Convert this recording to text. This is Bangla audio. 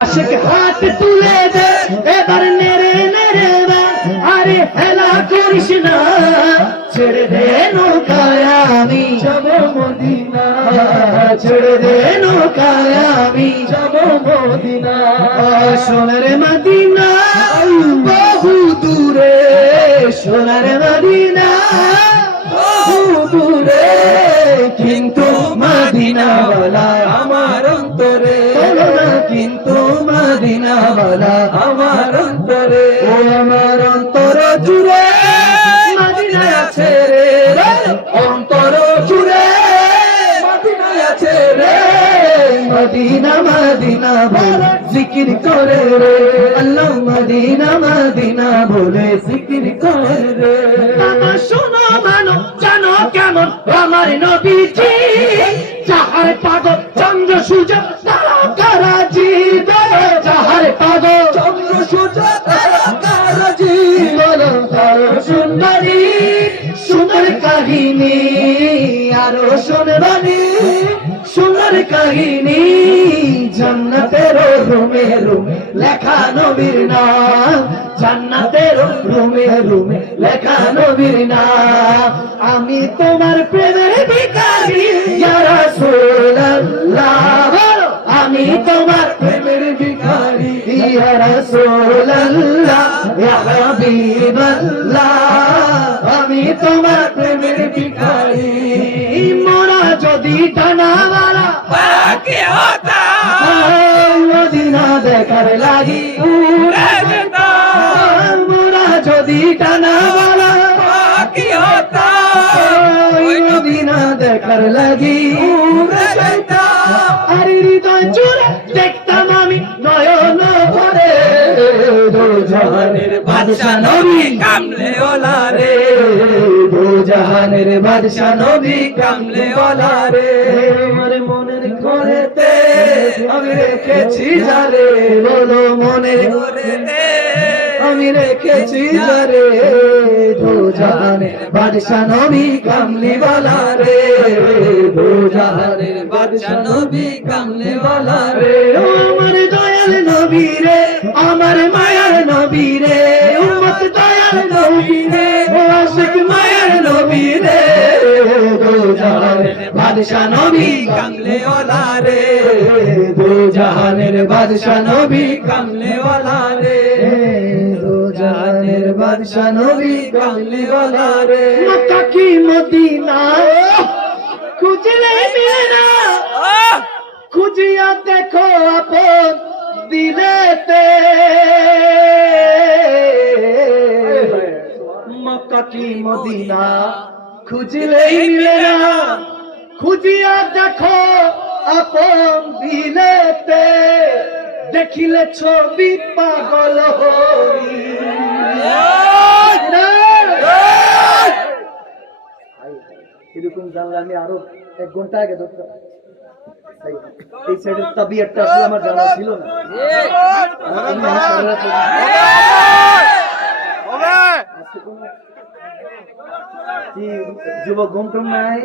আশিক হাত তুলে দে এবার নেড়ে দে। আরে হেলা করিস না ছেড়ে দে নৌকায় আমি। যাব মদিনা। ছেড়ে দে নৌকায় আমি। যাব মদিনা। সোনার মদিনা বহু দূরে। সোনার মদিনা বহু দূরে। কিন্তু মদিনাওয়ালা আমার জুড়ে আছে রে। অন্তর জুড়ে আছে রে। মদিনা মদিনা বলে জিকির করে রে। আল্লাহ মদিনা মদিনা বলে জিকির করে রে। শোনো মানো, জানো কেমন আমার নবীজি? যাহার পাগল চন্দ্র সূর্য, তারা কারা জীবন যাহার পাগল চন্দ্র সূর্য কাহিনী, জান্নাতের রুমে রুমে লেখা নবীর নাম। জান্নাতের রুমে রুমে লেখা নবীর নাম। আমি তোমার প্রেমের ভিখারি, ইয়া আমি তোমার প্রেমের ভিখারি, ইয়া রাসূলুল্লাহ। ইয়া হাবিবাল্লাহ। আমি তোমার প্রেমের ভিখারি। মোরা যদি কি হতা মদিনা দেখার লাগি। মোরা যদি টানা কি মদিনা দেখার লাগি। জাহানের বাদশা নবী কামলে ওলা রে। জাহানের বাদশা নবী কামলে ওলা রে আমি রেখেছি যারে, বলো মনের ওরে রে। আমি রেখেছি যারে দো বাদশা নবী কামলি বালা রে। দো বাদশা নবী কামলি বালা রে আমার দয়াল নবী রে, আমার মায়ার নবী রে। উম্মত দয়াল নবী রে। ও আশিক মায়ার বাদশা নবী কামলে ওলা রে। দো জাহানের বাদশা নবী কামলে ওলা রে। দো জাহানের বাদশা নবী কামলে ওলা রে। মক্কা কি মদিনা? খুঁজলে মিলে না। খুঁজিয়া দেখো আপন দিলেতে। মক্কা কি মদিনা? খুঁজলেই মিলে না। খুঁজিয়া দেখো আপন দিলেতে দেখিলে ছবি পাগল এরকম জানলে আমি আরও এক ঘণ্টা আগে ধরতাম। তাই এই সাইডের তাবিয়াতটা আসলে আমার জানা ছিল না। যুবক ঘুম টুম নাই?